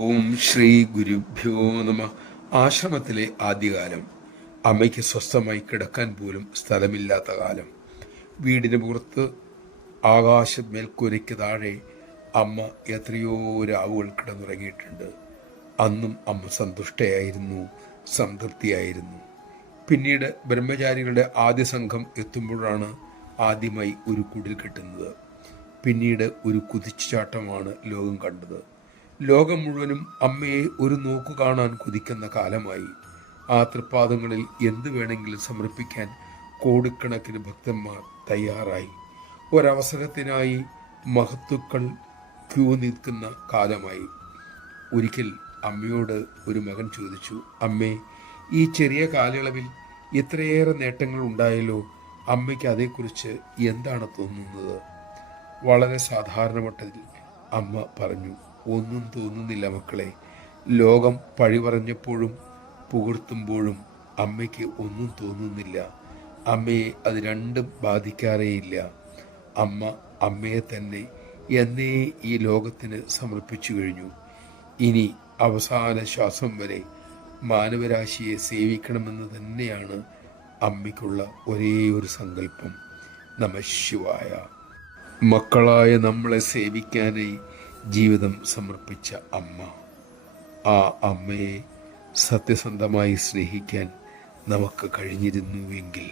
ഓം ശ്രീ ഗുരുഭ്യോ നമ. ആശ്രമത്തിലെ ആദ്യകാലം. അമ്മയ്ക്ക് സ്വസ്ഥമായി കിടക്കാൻ പോലും സ്ഥലമില്ലാത്ത കാലം. വീടിന് പുറത്ത് ആകാശമേൽക്കൂരയ്ക്ക് താഴെ അമ്മ എത്രയോ രാവുകൾ കിടന്നുറങ്ങിയിട്ടുണ്ട്. അന്നും അമ്മ സന്തുഷ്ടയായിരുന്നു, സംതൃപ്തിയായിരുന്നു. പിന്നീട് ബ്രഹ്മചാരികളുടെ ആദ്യ സംഘം എത്തുമ്പോഴാണ് ആദ്യമായി ഒരു കുടിൽ കിട്ടുന്നത്. പിന്നീട് ഒരു കുതിച്ചുചാട്ടമാണ് ലോകം കണ്ടത്. ലോകം മുഴുവനും അമ്മയെ ഒരു നോക്കു കാണാൻ കൊതിക്കുന്ന കാലമായി. ആ തൃപ്പാദങ്ങളിൽ എന്തു വേണമെങ്കിലും സമർപ്പിക്കാൻ കോടിക്കണക്കിന് ഭക്തന്മാർ തയ്യാറായി. ഒരവസരത്തിനായി മഹത്തുക്കൾ ക്യൂ നിൽക്കുന്ന കാലമായി. ഒരിക്കൽ അമ്മയോട് ഒരു മകൻ ചോദിച്ചു, അമ്മേ, ഈ ചെറിയ കാലയളവിൽ ഇത്രയേറെ നേട്ടങ്ങൾ ഉണ്ടായല്ലോ, അമ്മയ്ക്ക് അതേക്കുറിച്ച് എന്താണ് തോന്നുന്നത്? വളരെ സാധാരണ മട്ടത്തിൽ അമ്മ പറഞ്ഞു, ഒന്നും തോന്നുന്നില്ല മക്കളെ. ലോകം പഴി പറഞ്ഞപ്പോഴും പുകഴ്ത്തുമ്പോഴും അമ്മയ്ക്ക് ഒന്നും തോന്നുന്നില്ല. അമ്മയെ അത് രണ്ടും ബാധിക്കാറേയില്ല. അമ്മ അമ്മയെ തന്നെ എന്നേ ഈ ലോകത്തിന് സമർപ്പിച്ചു കഴിഞ്ഞു. ഇനി അവസാന ശ്വാസം വരെ മാനവരാശിയെ സേവിക്കണമെന്ന് തന്നെയാണ് അമ്മയ്ക്കുള്ള ഒരേ ഒരു സങ്കല്പം. നമഃ ശിവായ. മക്കളായ നമ്മളെ സേവിക്കാനായി ജീവിതം സമർപ്പിച്ച അമ്മ. ആ അമ്മയെ സത്യസന്ധമായി സ്നേഹിക്കാൻ നമുക്ക് കഴിഞ്ഞിരുന്നുവെങ്കിൽ